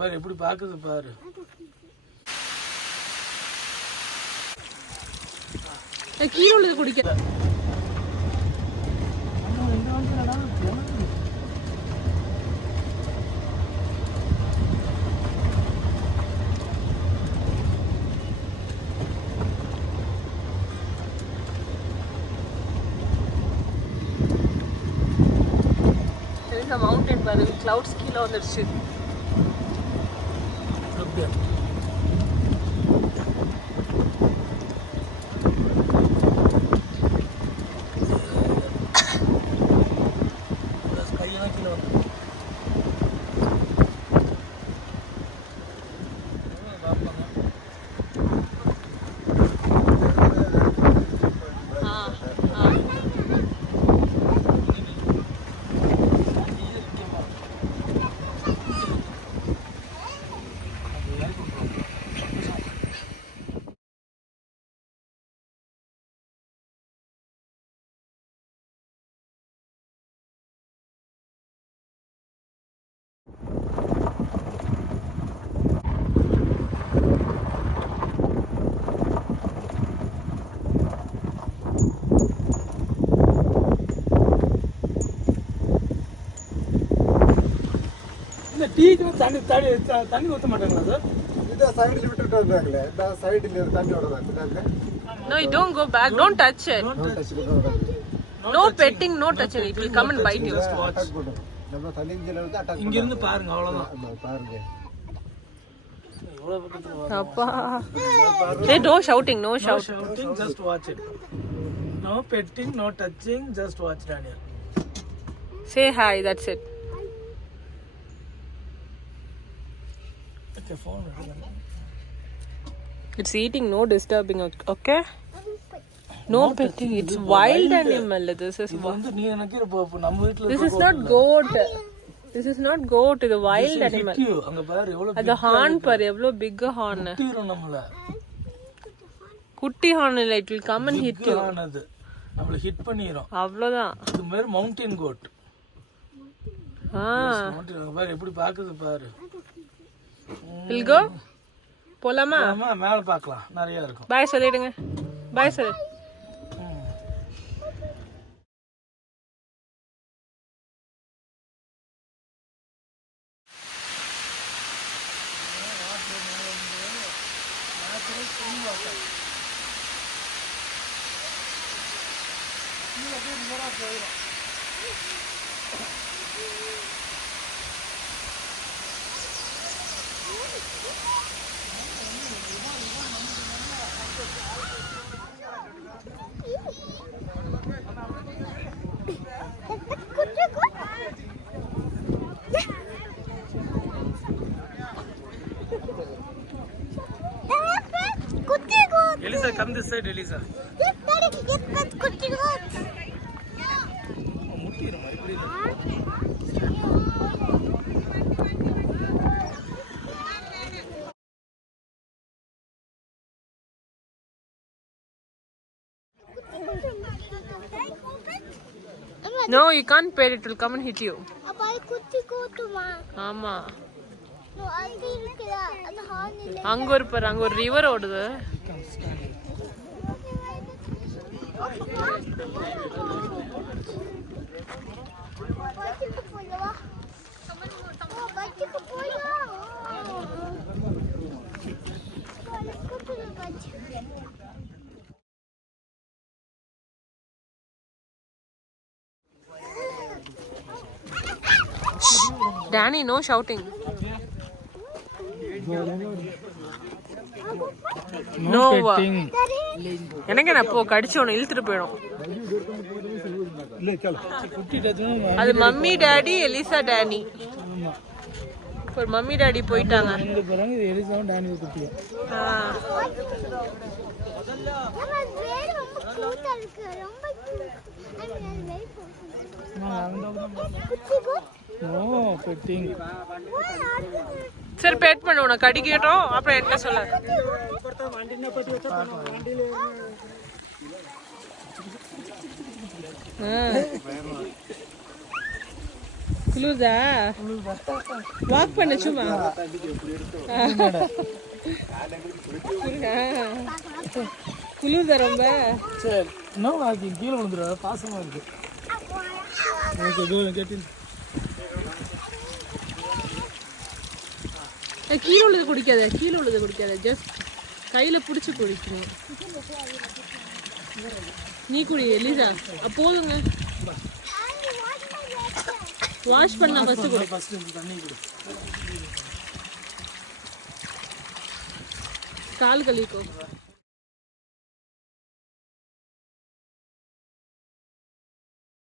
பாரு எப்படி பாக்குது பாரு. கீழே உள்ளது குடிக்க. மவுண்டன் பாரு, கிளவுட்ஸ் கீழே வந்துருச்சு. டீக்கு தண்ணி ஊற்ற மாட்டாங்களா சார்? இதை சைடில் விட்டுட்டு வந்தாங்களே, இந்த சைடில் தண்ணி விடுறாங்க. No, you don't go back. Don't touch it. No petting, no touching. It will come and bite you. நம்ம தண்ணி அட்டாக் இங்க இருந்து பாருங்க, அவ்வளவுதான். பாருங்க. அப்பா. Hey, no shouting, no shouting. No shouting, just watch it. No petting, no touching, just watch Daniel. Say hi, that's it. Okay, phone. It's eating, no disturbing, okay? No petting, it's wild animal. This is வந்து நீ நினைக்கிற நம்ம வீட்ல This is not goat. This is not goat, இது wild animal. அங்க பாரு எவ்வளவு அது ஹார்ன் பாரு, எவ்வளவு big ஹார்ன். குட்டிரும் நம்மள. குட்டி ஹார்ன் இல்ல, it will come and hit you. அது நம்மள ஹிட் பண்ணிரும். அவ்வளவுதான். இது மேல மவுண்டன் கோட். மவுண்டன் பாரு எப்படி பாக்குது பாரு. We'll go. போலாமா? மேல பார்க்கலாம், நிறைய இருக்கும். பை சொல்லிடுங்க. பை சொல்லு. Elisa, come this side, Elisa. No, you can't pet it, will come and hit you. ஆமா. அங்க ஒரு பாரு, அங்க ஒரு ரிவர் ஓடுது. Danny, no shouting. No petting. எனக்கு என்ன போ, கடிச்சோன்னு இழுத்துட்டு போயிடும். அது மம்மி டாடி, எலிசா டானி. ஒரு மம்மி டாடி போயிட்டாங்க. இங்க போறாங்க, இது எலிசாவும் டானியும் குட்டியும். No petting. சரி பெட் பண்ணு, உனக்கு கடிக்கட்டும், அப்புறம் என்ன சொல்ல. குளிருதா வாக் பண்ண சும்மா குளிருதா ரொம்ப சரி இன்னும் வாக்கிங் கீழே விழுந்துடாத பாசமாக இருக்கு ஓகே கோ கெட்டின் கீழே உள்ளது குடிக்காத ஜஸ்ட் கையில பிடிச்சி குடிக்கணும் நீ குடி எலிசா போதுங்க வாஷ் பண்ணா ஃபர்ஸ்ட் தண்ணி குடி கால் கழுவிக்கோ